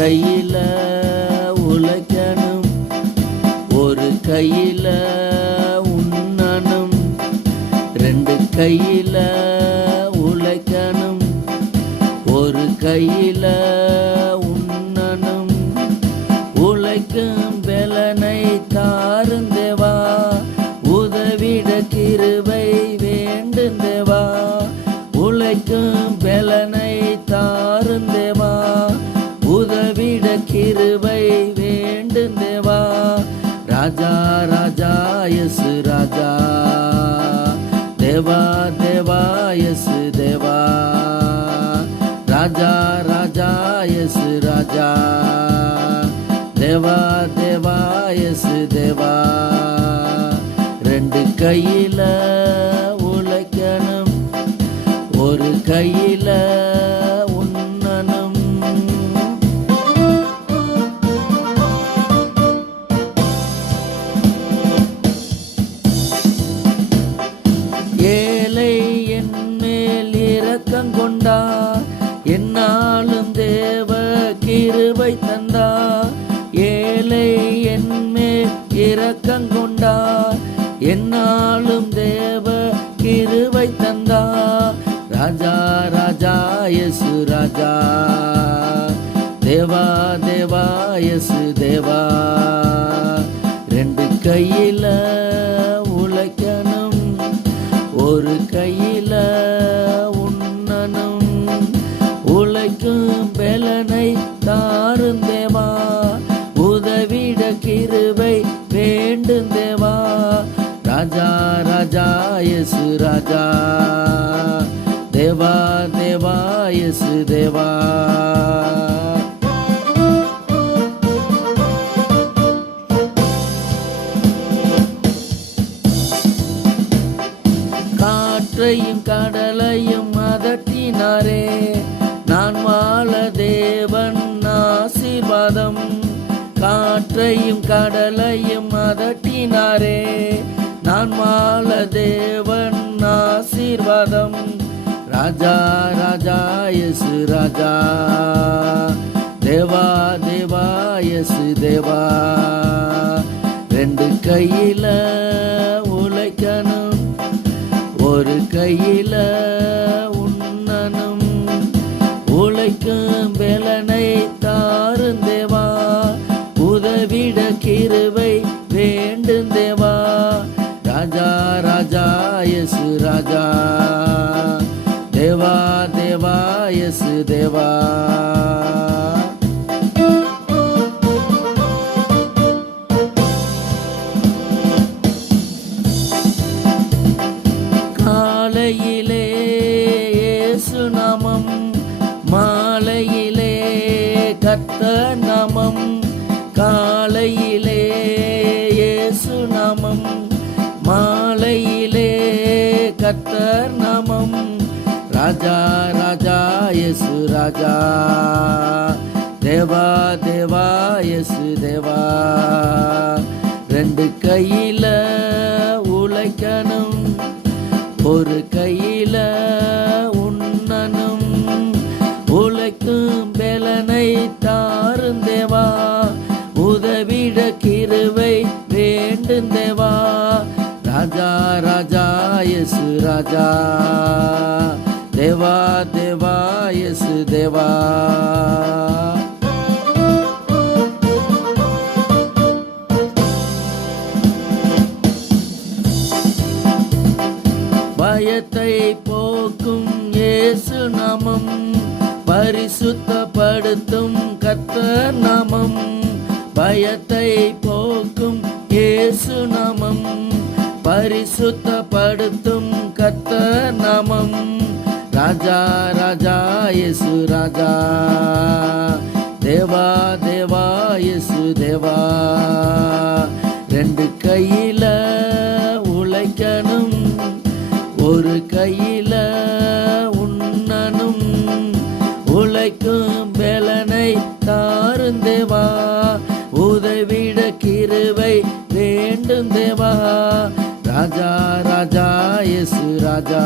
கையில உழைக்கணும், ஒரு கையில உண்ணணும், ரெண்டு கையில உழைக்கணும், ஒரு கையில உண்ணணும். உழைக்கும் பலனை தாரும் தேவா, உதவிட கிருபை வேண்டும் தேவா. உழைக்கும் பலனை தாரும் தேவா, உதவிட கிருபை வேண்டும் தேவா. ராஜா ராஜா இயேசு ராஜா, தேவா தேவா இயேசு தேவா. ராஜா ராஜா இயேசு ராஜா, தேவா தேவா இயேசு தேவா. ரெண்டு கையில உழைக்கணும், ஒரு கையில உண்ணணும். ஏழை என் மேல் இரக்கம் கொண்டார், என்னாலும் தேவ கிருபை தந்தார். ஏழை என் மேல் இரக்கம் கொண்டார், என்னாலும் தேவ கிருபை தந்தார். ராஜா ராஜா இயேசு ராஜா, தேவா தேவா இயேசு தேவா. ரெண்டு கையில உழைக்கணும், ஒரு கையில உண்ணணும். உழைக்கும் பலனை தாரும் தேவா, உதவிட கிருபை வேண்டும் தேவா. ராஜா ராஜா இயேசு ராஜா, தேவா தேவா இயேசு தேவா. காற்றையும் கடலையும் அதட்டினாரே, நான் வாழ தேவன் ஆசீர்வாதம். காற்றையும் கடலையும் அதட்டினாரே, நான் வாழ தேவன் ஆசீர்வாதம். ராஜா ராஜா இயேசு ராஜா, தேவா தேவா இயேசு தேவா. ரெண்டு கையில உழைக்கணும், ஒரு கையில உண்ணணும். உழைக்கும் பலனை தாரும் தேவா, உதவிட கிருபை வேண்டும் தேவா. ராஜா ராஜா இயேசு ராஜா, தேவா தேவா இயேசு தேவா. காலையிலே இயேசு நாமம், மாலையிலே கர்த்தர் நாமம். காலையிலே இயேசு நாமம், மாலையிலே கர்த்தர் நாமம். ராஜா ராஜா இயேசு ராஜா, தேவா தேவா இயேசு தேவா. ரெண்டு கையில உழைக்கணும், ஒரு கையில உண்ணணும். உழைக்கும் பலனை தாரும் தேவா, உதவிட கிருபை வேண்டும் தேவா. ராஜா ராஜா இயேசு ராஜா, தேவா தேவா இயேசு தேவா. பயத்தை போக்கும் இயேசு நாமம், பரிசுத்தப்படுத்தும் கர்த்தர் நாமம். பயத்தை போக்கும் இயேசு நாமம், பரிசுத்தப்படுத்தும் கர்த்தர் நாமம். ராஜா ராஜா இயேசு ராஜா, தேவா தேவா இயேசு தேவா. ரெண்டு கையில உழைக்கணும், ஒரு கையில உண்ணணும். உழைக்கும் பலனை தாரும் தேவா, உதவிட கிருபை வேண்டும் தேவா. ராஜா ராஜா இயேசு ராஜா.